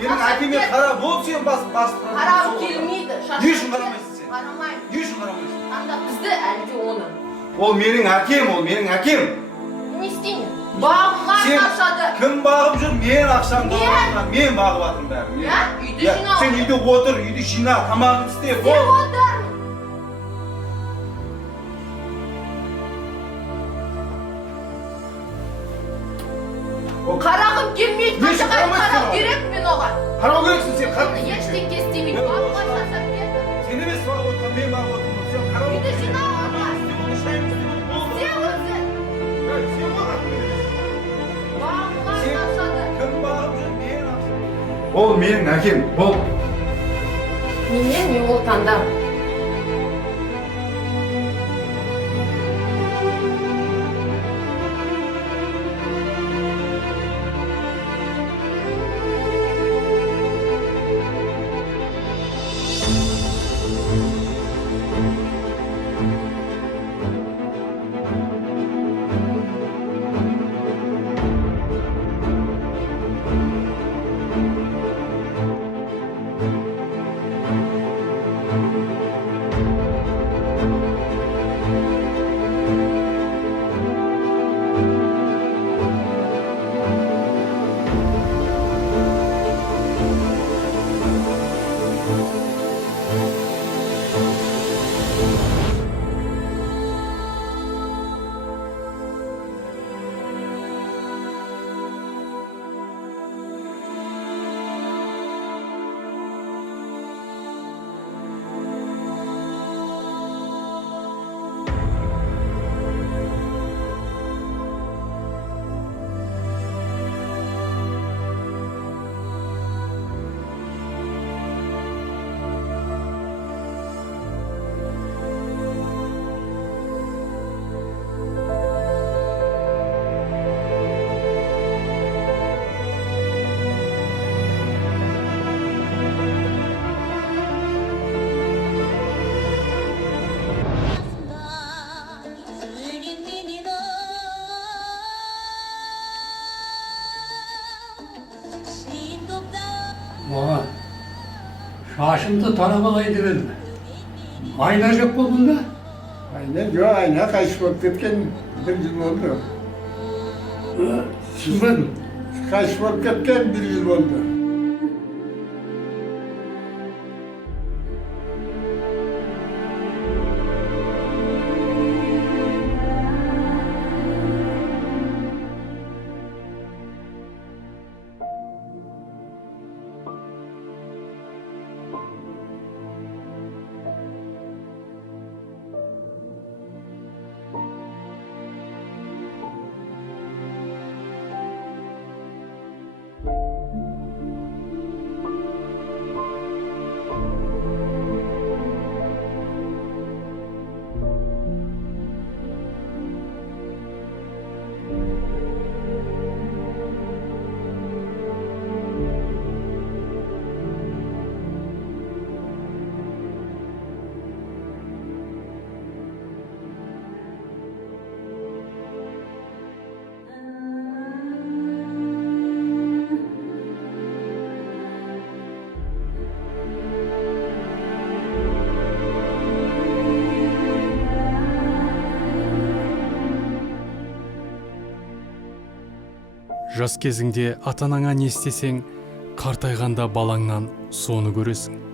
Менің әкеме қара болып сен басып Қарағым келмейді. Не үшін қарамайсың сен? Қарамаймын. Не үшін қарамайсың? Анда бізді әлде оны. Ол менің әкем. Не істеймін? Бағымнан қашады. Кім бағып жүр? Мен ақшамды алып мен бағып жатырмын бәрін. Я? Үйді жинау. Сен үйде отыр, үйді жина, тамағын істе. Істеп отырмын. Қарағым келмейді. Қарау керек мен оған. Қарау керексің сен, қарау. Ештеңке істемейді. Бағымға шаршап келдім. Сен емес бағып отырған, мен бағып отырмын. Сен қарау. Үйді жинау оған. Сен өзі. Сен бағатын емес. Бағымға шаршады. Кім бағып жүр? Мен ақшам. Ол менің әкем, бол. Не ол таңдам. Oha, şaşımda tarabalaydı benim. Ayna yok mu bunda? Ayna kaç vakit etken bir yıl oldu. Sizin Kaç vakit etken bir yıl oldu. Жас кезіңде ата-анаңа не істесең, қартайғанда балаңнан соны көресің.